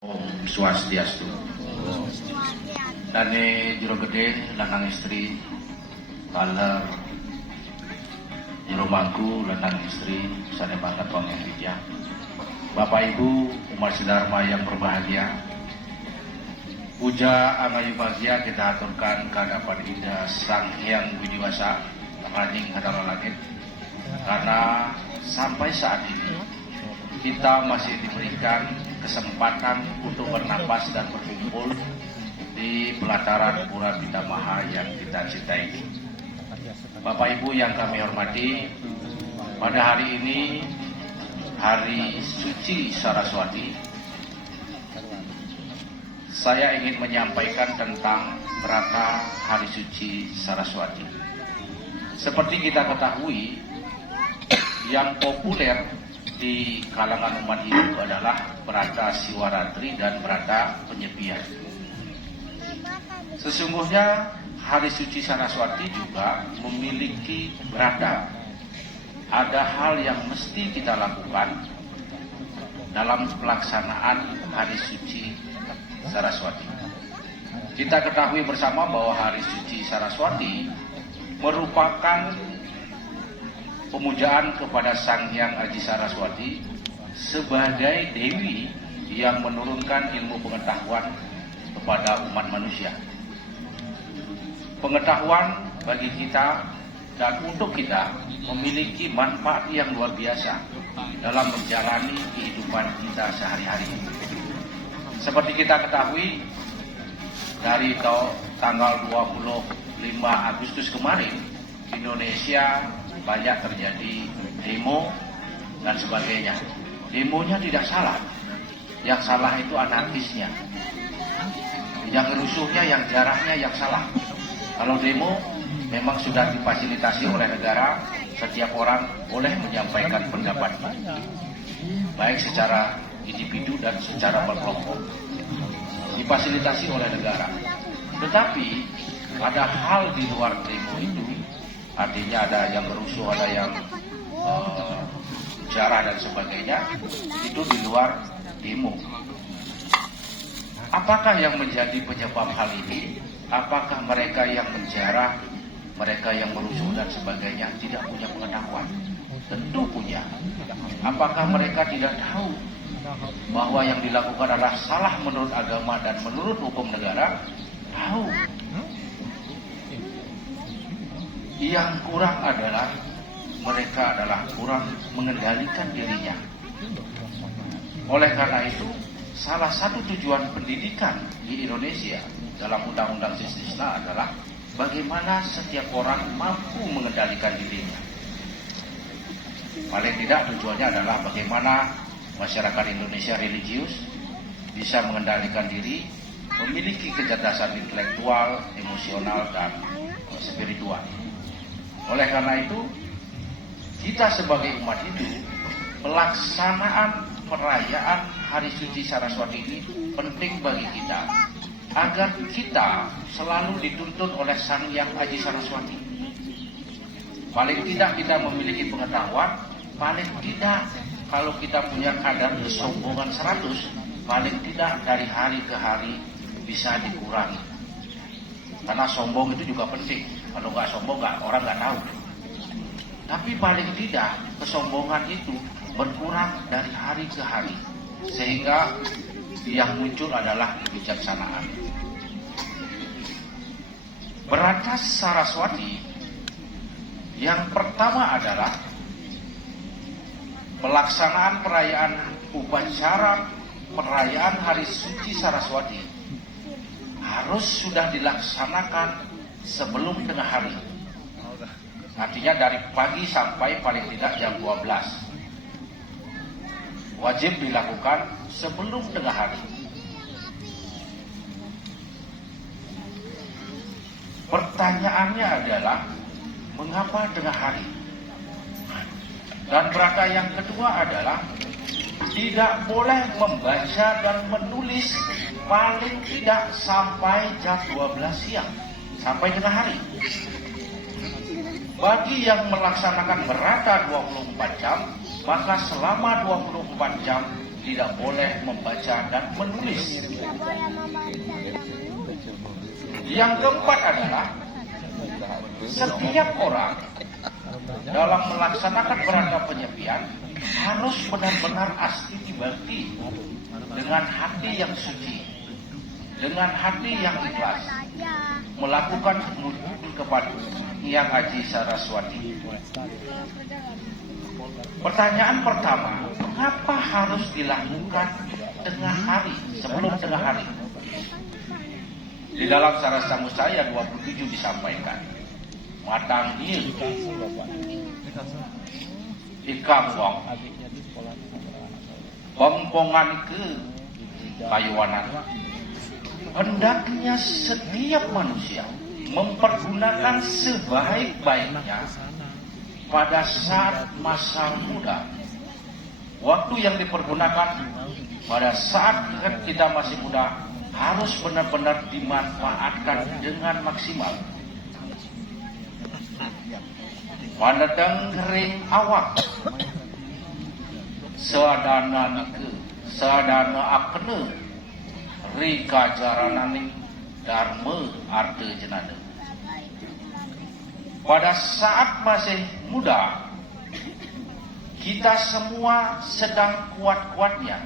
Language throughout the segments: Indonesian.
Om Swastiastu. Dane jero gede lanang istri, kaler jero mangku lanang istri, sane banget pamilija. Bapak Ibu umat Dharma yang berbahagia, puja angayu bahagia kita aturkan kehadapan Ida Sang Hyang Widiwasa Raning Hadara Langit, karena sampai saat ini kita masih diberikan kesempatan untuk bernapas dan berkumpul di pelataran Pura Pitamaha yang kita cintai ini. Bapak Ibu yang kami hormati, pada hari ini Hari Suci Saraswati, saya ingin menyampaikan tentang berata Hari Suci Saraswati. Seperti kita ketahui, yang populer di kalangan umat Hindu adalah berata Siwaratri dan berata penyepian. Sesungguhnya Hari Suci Saraswati juga memiliki berata. Ada hal yang mesti kita lakukan dalam pelaksanaan Hari Suci Saraswati. Kita ketahui bersama bahwa Hari Suci Saraswati merupakan pemujaan kepada Sang Hyang Aji Saraswati sebagai dewi yang menurunkan ilmu pengetahuan kepada umat manusia. Pengetahuan bagi kita dan untuk kita memiliki manfaat yang luar biasa dalam menjalani kehidupan kita sehari-hari. Seperti kita ketahui, dari tanggal 25 Agustus kemarin, Indonesia banyak terjadi demo dan sebagainya. Demonya tidak salah, yang salah itu anarkisnya, yang rusuhnya, yang jarahnya yang salah. Kalau demo memang sudah difasilitasi oleh negara, setiap orang boleh menyampaikan pendapat, baik secara individu dan secara berkelompok, difasilitasi oleh negara. Tetapi ada hal di luar demo itu, artinya ada yang berusuh, ada yang jarah dan sebagainya, itu di luar demo. Apakah yang menjadi penyebab hal ini? Apakah mereka yang menjarah, mereka yang berusuh dan sebagainya tidak punya pengetahuan? Tentu punya. Apakah mereka tidak tahu bahwa yang dilakukan adalah salah menurut agama dan menurut hukum negara? Tahu. Yang kurang adalah mereka adalah kurang mengendalikan dirinya. Oleh karena itu, salah satu tujuan pendidikan di Indonesia dalam Undang-Undang Sisdiknas adalah bagaimana setiap orang mampu mengendalikan dirinya. Paling tidak tujuannya adalah bagaimana masyarakat Indonesia religius bisa mengendalikan diri, memiliki kecerdasan intelektual, emosional, dan spiritual. Oleh karena itu, kita sebagai umat Hindu, pelaksanaan perayaan Hari Suci Saraswati ini penting bagi kita, agar kita selalu dituntun oleh Sang Hyang Aji Saraswati. Paling tidak kita memiliki pengetahuan, paling tidak kalau kita punya kadar kesombongan 100, paling tidak dari hari ke hari bisa dikurangi. Karena sombong itu juga penting. Kalau nggak sombong, orang nggak tahu. Tapi paling tidak kesombongan itu berkurang dari hari ke hari, sehingga yang muncul adalah kebijaksanaan. Berata Saraswati yang pertama adalah pelaksanaan perayaan upacara perayaan Hari Suci Saraswati harus sudah dilaksanakan sebelum tengah hari. Artinya dari pagi sampai paling tidak jam 12. Wajib dilakukan sebelum tengah hari. Pertanyaannya adalah, mengapa tengah hari? Dan berata yang kedua adalah, tidak boleh membaca dan menulis paling tidak sampai jam 12 siang, sampai tengah hari. Bagi yang melaksanakan berata 24 jam, maka selama 24 jam tidak boleh membaca dan menulis. Yang keempat adalah setiap orang dalam melaksanakan perangkat penyepian harus benar-benar asli dibakti dengan hati yang suci, dengan hati yang ikhlas, melakukan menuju kepada Yang Aji Saraswati. Pertanyaan pertama, mengapa harus dilakukan tengah hari, sebelum tengah hari? Di dalam Sarasa Musaya 27 disampaikan, matang dia ikam wong pompongan ke kayuanan. Hendaknya setiap manusia mempergunakan sebaik-baiknya pada saat masa muda. Waktu yang dipergunakan pada saat kita masih muda harus benar-benar dimanfaatkan dengan maksimal. Manedeng ring awak sadana nike sadana akne rika jaranani dharma arta jenada. Pada saat masih muda, kita semua sedang kuat-kuatnya,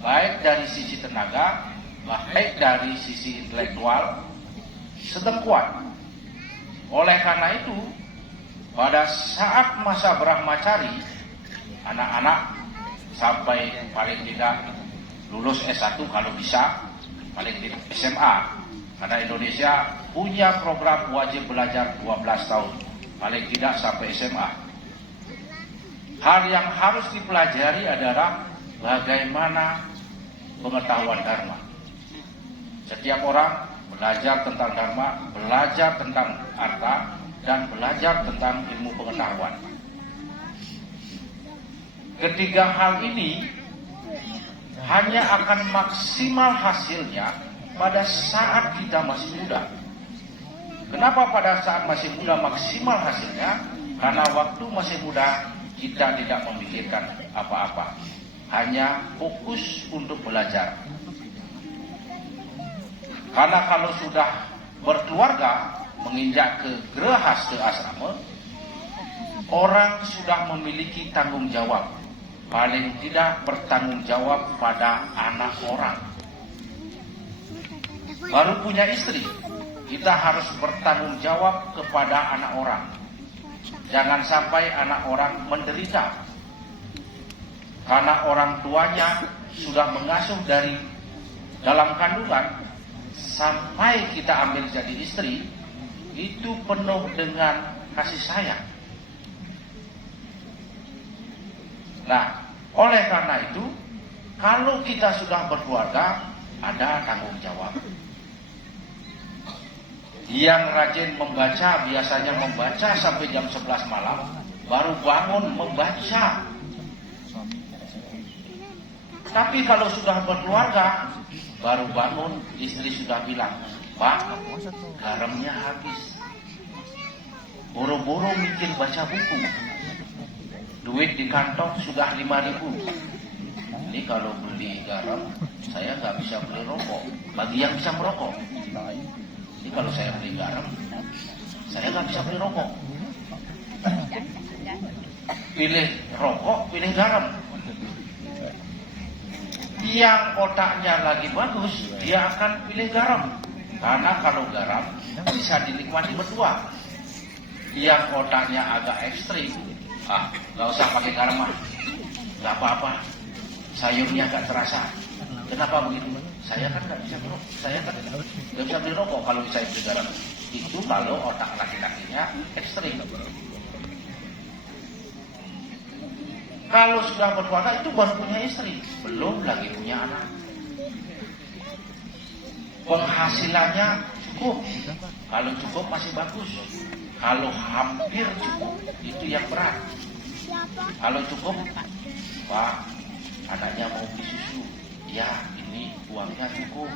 baik dari sisi tenaga, baik dari sisi intelektual, sedang kuat. Oleh karena itu, pada saat masa brahmacari, anak-anak sampai paling tidak lulus S1 kalau bisa, paling tidak SMA. Karena Indonesia punya program wajib belajar 12 tahun, paling tidak sampai SMA. Hal yang harus dipelajari adalah bagaimana pengetahuan Dharma. Setiap orang belajar tentang Dharma, belajar tentang arta, dan belajar tentang ilmu pengetahuan. Ketiga hal ini hanya akan maksimal hasilnya pada saat kita masih muda. Kenapa pada saat masih muda maksimal hasilnya? Karena waktu masih muda kita tidak memikirkan apa-apa, hanya fokus untuk belajar. Karena kalau sudah berkeluarga, menginjak ke Grahasta Asrama, orang sudah memiliki tanggung jawab. Paling tidak bertanggung jawab pada anak orang. Baru punya istri, kita harus bertanggung jawab kepada anak orang. Jangan sampai anak orang menderita. Karena orang tuanya sudah mengasuh dari dalam kandungan, sampai kita ambil jadi istri, itu penuh dengan kasih sayang. Nah, oleh karena itu, kalau kita sudah berkeluarga, ada tanggung jawab. Yang rajin membaca, biasanya membaca sampai jam 11 malam, baru bangun membaca. Tapi kalau sudah berkeluarga, baru bangun, istri sudah bilang, Pak, garamnya habis. Boro-boro mikir baca buku. Duit di kantong sudah 5.000. Ini kalau beli garam, saya nggak bisa beli rokok. Bagi yang bisa merokok. Ini kalau saya beli garam, saya nggak bisa beli rokok. Pilih rokok, pilih garam. Yang otaknya lagi bagus, dia akan pilih garam. Karena kalau garam bisa dinikmati berdua. Yang otaknya agak ekstrim, nggak usah pakai garam mah, nggak apa-apa, sayurnya nggak terasa. Kenapa begitu? Saya kan nggak bisa merokok, saya kan nggak bisa beli rokok kalau saya beli garam. Itu kalau otak laki-lakinya ekstrim. Kalau sudah berkeluarga itu baru punya istri, belum lagi punya anak. Penghasilannya cukup, kalau cukup masih bagus. Kalau hampir cukup, itu yang berat. Kalau cukup, Pak, anaknya mau beli susu. Ya, ini uangnya cukup.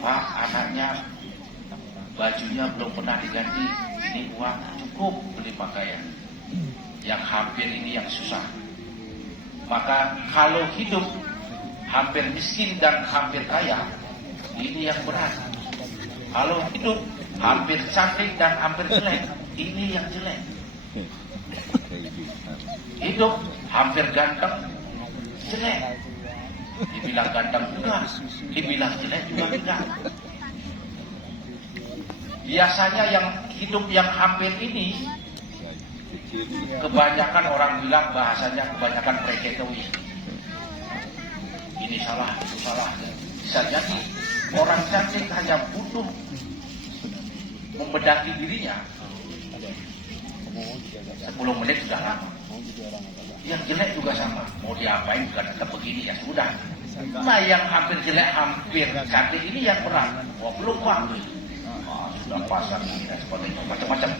Pak, anaknya bajunya belum pernah diganti. Ini uang cukup beli pakaian. Yang hampir ini yang susah. Maka kalau hidup hampir miskin dan hampir kaya, ini yang berat. Kalau hidup hampir cantik dan hampir jelek, ini yang jelek. Hidup hampir ganteng, jelek. Dibilang ganteng juga, dibilang jelek juga tidak. Biasanya yang hidup yang hampir ini, kebanyakan orang bilang bahasanya kebanyakan preketoi. Ini salah, itu salah. Bisa jadi orang cantik hanya butuh membedaki dirinya 10 menit sudah lama. Yang jelek juga sama, mau diapain juga tetap begini, ya sudah. Nah yang hampir jelek, hampir cantik ini yang berat. Wah belum waktu, sudah pasang ini dan sebagainya, macam-macam.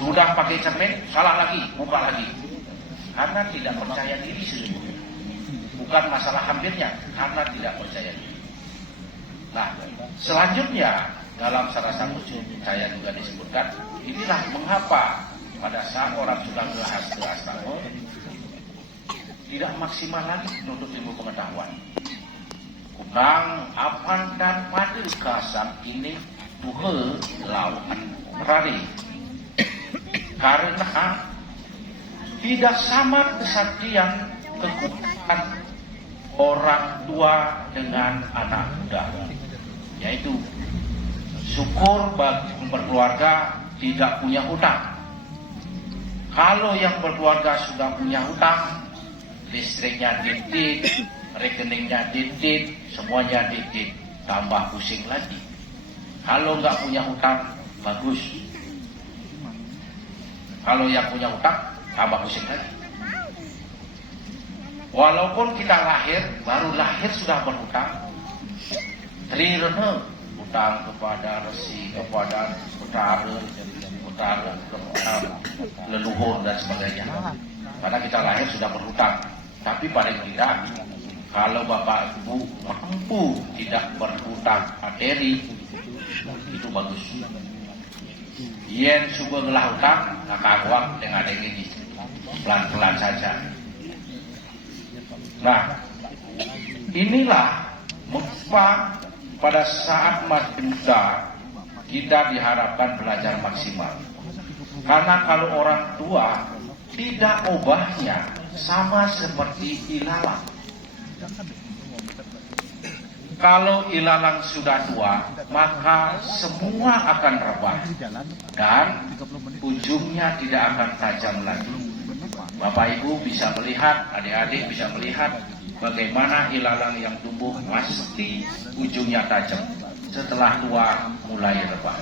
Sudah pakai cermin, salah lagi, buka lagi. Karena tidak percaya diri sesungguhnya. Bukan masalah hampirnya, karena tidak percaya diri. Nah, selanjutnya dalam salah satu saya juga disebutkan, inilah mengapa pada saat orang sudah gelas tahun tidak maksimal lagi menuntut ilmu pengetahuan. Kunang apan dan pada kasan ini tuhe lawan rari. Karena tidak sama kesaktian kekuatan orang tua dengan anak muda, yaitu syukur bagi yang berkeluarga tidak punya hutang. Kalau yang berkeluarga sudah punya hutang, listriknya didit, rekeningnya didit, semuanya didit, tambah pusing lagi. Kalau nggak punya hutang, bagus. Kalau yang punya hutang, tambah pusing lagi. Walaupun kita lahir, baru lahir sudah berhutang, trirene, hutang kepada resi, kepada utara, kepada leluhur dan sebagainya. Karena kita lahir sudah berhutang. Tapi paling tidak, kalau Bapak Ibu mampu tidak berhutang materi, itu bagus. Yen suka ngelah hutang, kakak uang dengan ini pelan-pelan saja. Nah, inilah mengapa pada saat masih muda kita diharapkan belajar maksimal. Karena kalau orang tua tidak ubahnya sama seperti ilalang. Kalau ilalang sudah tua, maka semua akan rebah dan ujungnya tidak akan tajam lagi. Bapak Ibu bisa melihat, adik-adik bisa melihat bagaimana ilalang yang tumbuh pasti ujungnya tajam. Setelah tua mulai rebah.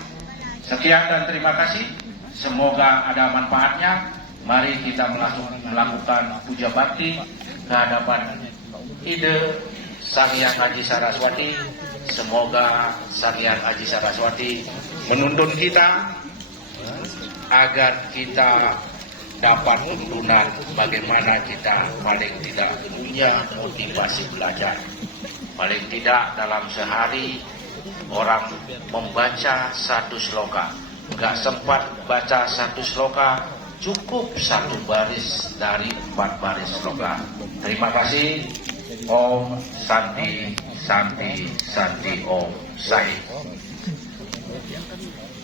Sekian dan terima kasih. Semoga ada manfaatnya. Mari kita melakukan puja bakti kehadapan ide Sang Hyang Aji Saraswati. Semoga Sang Hyang Aji Saraswati menuntun kita agar kita dapat tuntunan bagaimana kita paling tidak punya motivasi belajar. Paling tidak dalam sehari orang membaca satu sloka. Enggak sempat baca satu sloka, cukup satu baris dari 4 baris sloka. Terima kasih. Om Santi Santi Santi Om Sai.